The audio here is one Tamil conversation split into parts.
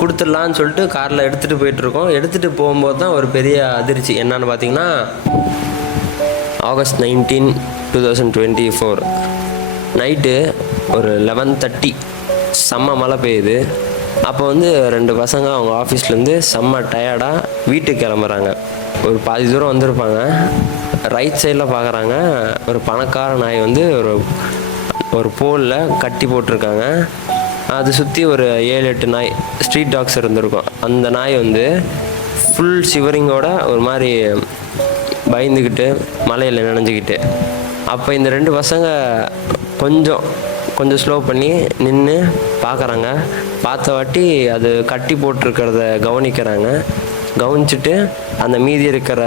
கொடுத்துடலான்னு சொல்லிட்டு காரில் எடுத்துகிட்டு போயிட்டுருக்கோம். எடுத்துகிட்டு போகும்போது தான் ஒரு பெரிய அதிர்ச்சி. என்னன்னு பார்த்தீங்கன்னா, August 19, 2024 நைட்டு ஒரு 11:30 செம்ம மழை பெய்யுது. அப்போ வந்து 2 பசங்க அவங்க ஆஃபீஸ்லேருந்து செம்ம டயர்டாக வீட்டுக்கு கிளம்புறாங்க. ஒரு பாதி தூரம் வந்திருப்பாங்க. ரைட் சைடில் பார்க்குறாங்க, ஒரு பணக்கார நாய் வந்து ஒரு போலில் கட்டி போட்டிருக்காங்க. அது சுற்றி ஒரு 7-8 நாய் ஸ்ட்ரீட் டாக்ஸ் இருந்திருக்கும். அந்த நாய் வந்து ஃபுல் ஷிவரிங்கோட ஒரு மாதிரி பயந்துக்கிட்டு மலையில் நனைஞ்சிக்கிட்டு. அப்போ இந்த 2 பசங்க கொஞ்சம் ஸ்லோ பண்ணி நின்று பார்க்குறாங்க. பார்த்த வாட்டி அது கட்டி போட்டிருக்கிறத கவனிச்சுட்டு அந்த மீதி இருக்கிற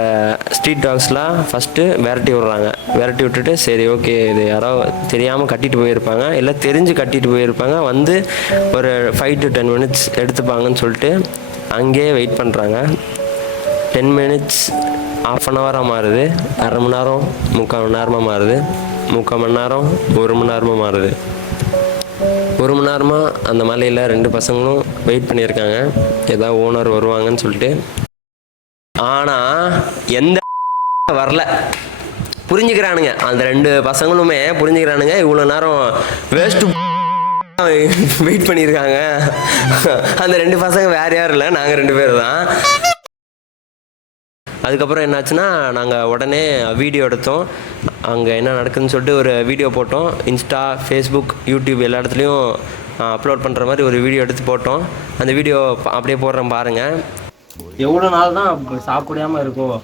ஸ்ட்ரீட் டாக்ஸ்லாம் ஃபஸ்ட்டு விரட்டி விட்டுட்டு சரி ஓகே, இது யாரோ தெரியாமல் கட்டிட்டு போயிருப்பாங்க, இல்லை தெரிஞ்சு கட்டிட்டு போயிருப்பாங்க, வந்து ஒரு 5 to 10 minutes எடுத்துப்பாங்கன்னு சொல்லிட்டு அங்கேயே வெயிட் பண்ணுறாங்க. 10 minutes ½ an hour மாறுது, அரை மணி நேரம் 3/4 மணி நேரமாக மாறுது, 3/4 மணி நேரம் 1 மணி நேரமாக மாறுது. 1 மணி நேரமாக அந்த மலையில் 2 பசங்களும் வெயிட் பண்ணியிருக்காங்க, ஏதாவது ஓனர் வருவாங்கன்னு சொல்லிட்டு. ஆனால் எந்த வரல. புரிஞ்சுக்கிறானுங்க, அந்த 2 பசங்களுமே புரிஞ்சுக்கிறானுங்க, இவ்வளோ நேரம் வேஸ்ட்டு வெயிட் பண்ணியிருக்காங்க. அந்த 2 பசங்க வேறு யாரும் இல்லை, நாங்கள் 2 பேர் தான். அதுக்கப்புறம் என்னாச்சுன்னா, நாங்கள் உடனே வீடியோ எடுத்தோம். அங்கே என்ன நடக்குதுன்னு சொல்லிட்டு ஒரு வீடியோ போட்டோம். இன்ஸ்டா, ஃபேஸ்புக், யூடியூப் எல்லா இடத்துலையும் அப்லோட் பண்ணுற மாதிரி ஒரு வீடியோ எடுத்து போட்டோம். அந்த வீடியோ அப்படியே போடுறேன் பாருங்கள். எவ்வளோ நாள் தான் சாப்பிடாமல் இருக்கும்.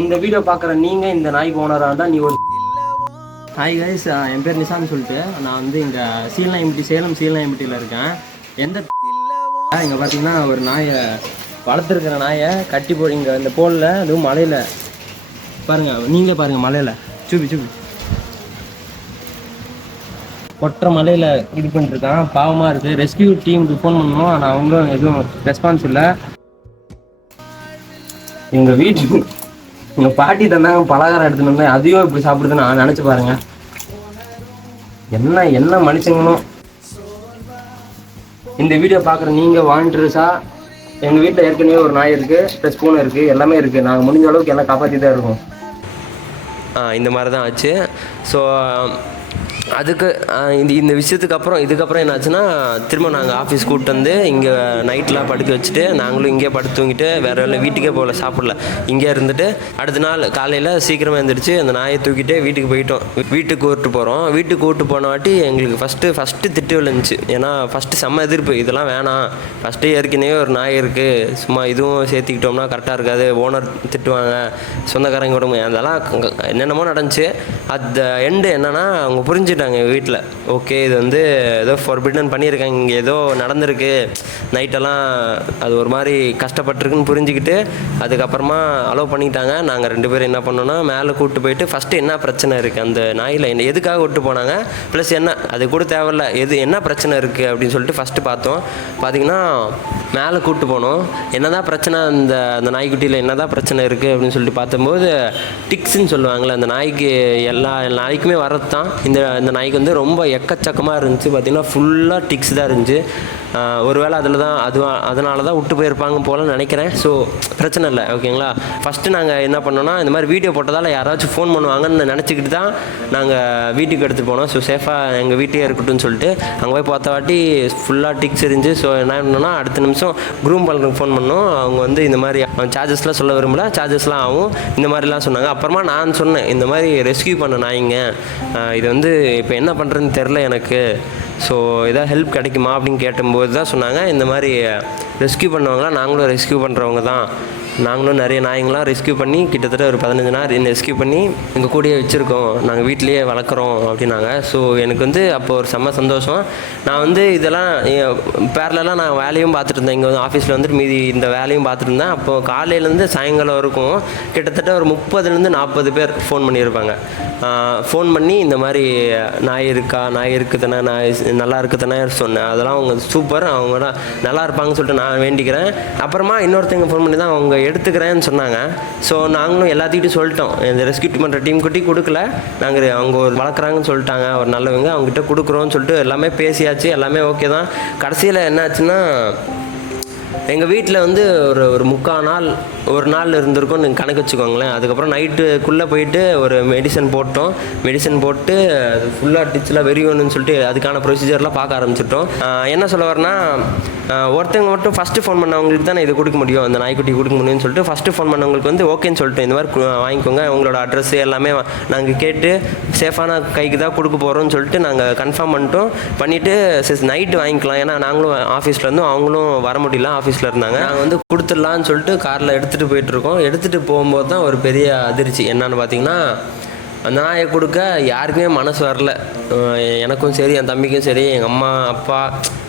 இந்த வீடியோ பார்க்குற நீங்கள் இந்த நாய்க்கு ஓனராக இருந்தால் நீ ஒரு ஹாய் கைஸ், என் பேர் நிஷான்னு சொல்லிட்டு நான் வந்து இங்கே சேலம் சீலநாயம்பட்டியில் இருக்கேன். இங்கே பார்த்தீங்கன்னா ஒரு நாயை வளர்த்துருக்கிற நாயை கட்டி இங்கே இந்த போலில், அதுவும் மலையில் பாருங்கள், நீங்களே பாருங்கள், மலையில் சூப்பி கொட்டுற மலையில் இது பண்ணிட்டுருக்கான். பாவமாக இருக்குது. ரெஸ்கியூ டீமுக்கு ஃபோன் பண்ணணும், ஆனால் அவங்களும் எதுவும் ரெஸ்பான்ஸ் இல்லை. எங்கள் பாட்டி தந்தாங்க பலகாரம் எடுத்துன்னு வந்தேன், அதையும் இப்படி சாப்பிடுதுன்னு நான் நினச்சி பாருங்க. என்ன மனுஷங்களும். இந்த வீடியோ பார்க்குற நீங்கள் வாண்டர்ஸா, எங்கள் வீட்டில் ஏற்கனவே ஒரு நாய் இருக்குது, ப்ளஸ் பூனை இருக்குது, எல்லாமே இருக்குது. நாங்கள் முடிஞ்ச அளவுக்கு எல்லாம் காப்பாற்றி தான் இருக்கோம். இந்த மாதிரி தான் ஆச்சு. ஸோ அதுக்கு இந்த விஷயத்துக்கு அப்புறம் இதுக்கப்புறம் என்னாச்சுன்னா, திரும்ப நாங்கள் ஆஃபீஸ் கூப்பிட்டு வந்து இங்கே நைட்லாம் படுக்க வச்சுட்டு நாங்களும் இங்கேயே படுத்து தூங்கிட்டு வேறு வேலை வீட்டுக்கே போகல, சாப்பிடல, இங்கே இருந்துட்டு அடுத்த நாள் காலையில் சீக்கிரமாக எழுந்திரிச்சு அந்த நாயை தூக்கிட்டு வீட்டுக்கு போயிட்டோம். வீட்டுக்கு கூப்பிட்டு போன வாட்டி எங்களுக்கு ஃபஸ்ட்டு திட்டு விழுந்துச்சு. ஏன்னா ஃபஸ்ட்டு செம்ம எதிர்ப்பு, இதெல்லாம் வேணாம், ஃபஸ்ட்டு ஏற்கனவே ஒரு நாய் இருக்குது, சும்மா இதுவும் சேர்த்திக்கிட்டோம்னா கரெக்டாக இருக்காது, ஓனர் திட்டுவாங்க, சொந்தக்காரங்க விடுங்க, அதெல்லாம் என்னென்னமோ நடந்துச்சு. அந்த எண்டு என்னென்னா, அவங்க புரிஞ்சுட்டாங்க வீட்டில், ஓகே இது வந்து ஏதோ ஃபோர்பிடன் பண்ணியிருக்காங்க, இங்கே ஏதோ நடந்திருக்கு, நைட்டெல்லாம் அது ஒரு மாதிரி கஷ்டப்பட்டுருக்குன்னு புரிஞ்சுக்கிட்டு அதுக்கப்புறமா அலோவ் பண்ணிட்டாங்க. நாங்கள் 2 பேரும் என்ன பண்ணோன்னா, மேலே கூப்பிட்டு போயிட்டு ஃபஸ்ட்டு என்ன பிரச்சனை இருக்குது அந்த நாயில், எதுக்காக விட்டு போனாங்க, ப்ளஸ் என்ன அது கூட தேவையில்ல, என்ன பிரச்சனை இருக்குது அப்படின்னு சொல்லிட்டு ஃபஸ்ட்டு பார்த்தோம். பார்த்திங்கன்னா மேலே கூப்பிட்டு போனோம். என்னதான் பிரச்சனை அந்த நாய்க்குட்டியில் என்னதான் பிரச்சனை இருக்குது அப்படின்னு சொல்லிட்டு பார்த்தம்போது, டிக்ஸ்ன்னு சொல்லுவாங்கள்ல, அந்த நாய்க்கு எல்லா நாய்க்குமே வர்றது தான். இந்த நாய்க்கு வந்து ரொம்ப எக்கச்சக்கமாக இருந்துச்சு. பார்த்திங்கன்னா ஃபுல்லாக டிக்ஸ் தான் இருந்துச்சு. ஒருவேளை அதனால தான் விட்டு போயிருப்பாங்க போல நினைக்கிறேன். ஸோ பிரச்சனை இல்லை, ஓகேங்களா. ஃபஸ்ட்டு நாங்கள் என்ன பண்ணோன்னா, இந்த மாதிரி வீடியோ போட்டதால் யாராச்சும் ஃபோன் பண்ணுவாங்கன்னு நினச்சிக்கிட்டு தான் நாங்கள் வீட்டுக்கு எடுத்துகிட்டு போனோம். ஸோ சேஃபாக எங்கள் வீட்டே இருக்கட்டும்னு சொல்லிட்டு அங்கே போய் பார்த்த வாட்டி ஃபுல்லாக டிக்ஸ் இருந்துச்சு. ஸோ என்ன பண்ணோன்னா, அடுத்த நிமிஷம் க்ரூம் பண்ணுறதுக்கு ஃபோன் பண்ணோம். அவங்க வந்து இந்த மாதிரி சார்ஜஸ்லாம் சொல்ல விரும்பல, சார்ஜஸ்லாம் ஆகும் இந்த மாதிரிலாம் சொன்னாங்க. அப்புறமா நான் சொன்னேன், இந்த மாதிரி ரெஸ்கியூ பண்ண நாய்ங்க, இது வந்து இப்போ என்ன பண்ணுறதுன்னு தெரில எனக்கு, ஸோ எதாவது ஹெல்ப் கிடைக்குமா அப்படின்னு கேட்டும்போது தான் சொன்னாங்க, இந்த மாதிரி ரெஸ்கியூ பண்ணவங்களாம் நாங்களும் ரெஸ்கியூ பண்ணுறவங்க தான், நாங்களும் நிறைய நாய்ங்களாம் ரெஸ்கியூ பண்ணி கிட்டத்தட்ட ஒரு 15 நாள் ரெஸ்கியூ பண்ணி எங்கள் கூடயே வச்சுருக்கோம், நாங்கள் வீட்லேயே வளர்க்குறோம் அப்படின்னாங்க. ஸோ எனக்கு வந்து அப்போ ஒரு செம்ம சந்தோஷம். நான் வந்து இதெல்லாம் பேரலாம் நான் வேலையும் பார்த்துட்டு இருந்தேன், இங்கே வந்து ஆஃபீஸில் வந்துட்டு மீதி இந்த வேலையும் பார்த்துட்டு இருந்தேன். அப்போது காலையிலேருந்து சாயங்காலம் வரைக்கும் கிட்டத்தட்ட ஒரு 30 to 40 பேர் ஃபோன் பண்ணியிருப்பாங்க. ஃபோன் பண்ணி இந்த மாதிரி நாய் இருக்குதானே, நாய் நல்லா இருக்குதானே சொன்னேன். அதெல்லாம் அவங்க சூப்பர், அவங்க நல்லா இருப்பாங்கன்னு சொல்லிட்டு நான் வேண்டிக்கிறேன். அப்புறமா இன்னொருத்தங்க ஃபோன் பண்ணி தான் அவங்க எடுத்துக்கிறேன்னு சொன்னாங்க. ஸோ நாங்களும் எல்லாத்திட்டும் சொல்லிட்டோம், இந்த ரெஸ்கியூ பண்ணுற டீம் குட்டி கொடுக்கல, நாங்கள் அவங்க ஒரு வளர்க்குறாங்கன்னு சொல்லிட்டாங்க, ஒரு நல்லவங்க, அவங்ககிட்ட கொடுக்குறோன்னு சொல்லிட்டு எல்லாமே பேசியாச்சு, எல்லாமே ஓகே தான். கடைசியில் என்னாச்சுன்னா, எங்கள் வீட்டில் வந்து ஒரு 3/4 நாள் ஒரு நாள் இருந்திருக்கும் நீங்கள் கணக்கு வச்சுக்கோங்களேன். அதுக்கப்புறம் நைட்டுக்குள்ளே போயிட்டு ஒரு மெடிசன் போட்டோம். மெடிசன் போட்டு அது ஃபுல்லாக டிச்செலாம் வெறியோன்னு சொல்லிட்டு அதுக்கான ப்ரொசீஜர்லாம் பார்க்க ஆரம்பிச்சிட்டோம். என்ன சொல்ல வரேன்னா, ஒருத்தவங்க மட்டும் ஃபஸ்ட்டு ஃபோன் பண்ணவங்களுக்கு தான் இதை கொடுக்க முடியும், அந்த நாய்க்குட்டி கொடுக்க முடியும்னு சொல்லிட்டு ஃபஸ்ட்டு ஃபோன் பண்ணவங்களுக்கு வந்து ஓகேன்னு சொல்லிட்டு இந்த மாதிரி வாங்கிக்கோங்க, உங்களோட அட்ரஸ் எல்லாமே நாங்கள் கேட்டு சேஃபான கைக்கு தான் கொடுக்க போகிறோம்னு சொல்லிட்டு நாங்கள் கன்ஃபார்ம் பண்ணிவிட்டு நைட்டு வாங்கிக்கலாம். ஏன்னா நாங்களும் ஆஃபீஸில் இருந்தோம், அவங்களும் வர முடியல, ஆஃபீஸில் இருந்தாங்க. நாங்கள் வந்து கொடுத்துடலான்னு சொல்லிட்டு காரில் எடுத்துகிட்டு போயிட்டுருக்கோம். எடுத்துகிட்டு போகும்போது தான் ஒரு பெரிய அதிர்ச்சி என்னன்னு பார்த்தீங்கன்னா, அந்த நாயை கொடுக்க யாருக்குமே மனசு வரல. எனக்கும் சரி, என் தம்பிக்கும் சரி, எங்கள் அம்மா அப்பா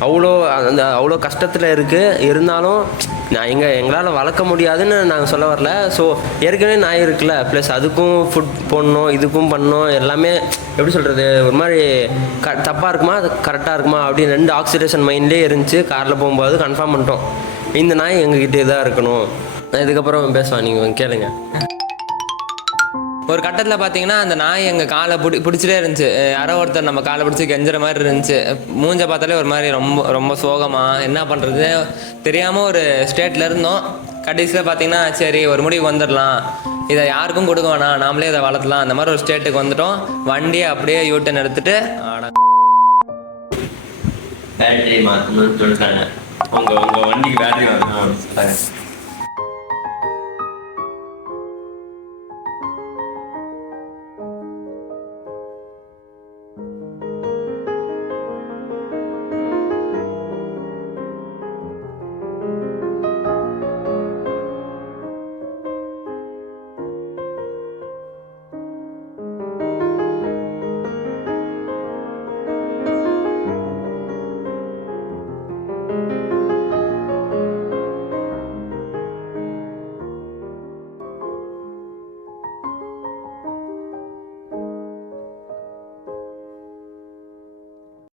அவ்வளோ கஷ்டத்தில் இருக்குது. இருந்தாலும் எங்களால் வளர்க்க முடியாதுன்னு நாங்கள் சொல்ல வரல. ஸோ ஏற்கனவே நாய் இருக்குல்ல, ப்ளஸ் அதுக்கும் ஃபுட் போடணும், இதுக்கும் பண்ணணும், எல்லாமே எப்படி சொல்கிறது, ஒரு மாதிரி தப்பாக இருக்குமா அது கரெக்டாக இருக்குமா அப்படின்னு 2 ஆக்சிடேஷன் மைண்ட்லேயே இருந்துச்சு. காரில் போகும்போது கன்ஃபார்ம் பண்ணிட்டோம், இந்த நாய் எங்ககிட்டே தான் இருக்கணும். இதுக்கப்புறம் பேசுவான், நீங்கள் கேளுங்க. ஒரு கட்டத்தில் பார்த்தீங்கன்னா அந்த நாய் எங்கள் காலை பிடிச்சிட்டே இருந்துச்சு. யாரோ ஒருத்தர் நம்ம காலை பிடிச்சி கெஞ்சுற மாதிரி இருந்துச்சு. மூஞ்ச பார்த்தாலே ஒரு மாதிரி ரொம்ப ரொம்ப சோகமாக என்ன பண்ணுறது தெரியாமல் ஒரு ஸ்டேட்டில் இருந்தோம். கடைசியில் பார்த்தீங்கன்னா சரி ஒரு முடிவு வந்துடலாம், இதை யாருக்கும் கொடுக்க வேணாம், நாமளே இதை வளர்த்தலாம், அந்த மாதிரி ஒரு ஸ்டேட்டுக்கு வந்துட்டோம். வண்டியை அப்படியே யூட்டன் எடுத்துகிட்டு பேட்டரி மாற்றணும்னு சொல்லிட்டாங்க. உங்கள் வண்டிக்கு பேட்டரி மாற்றணும் சொல்லிட்டாங்க.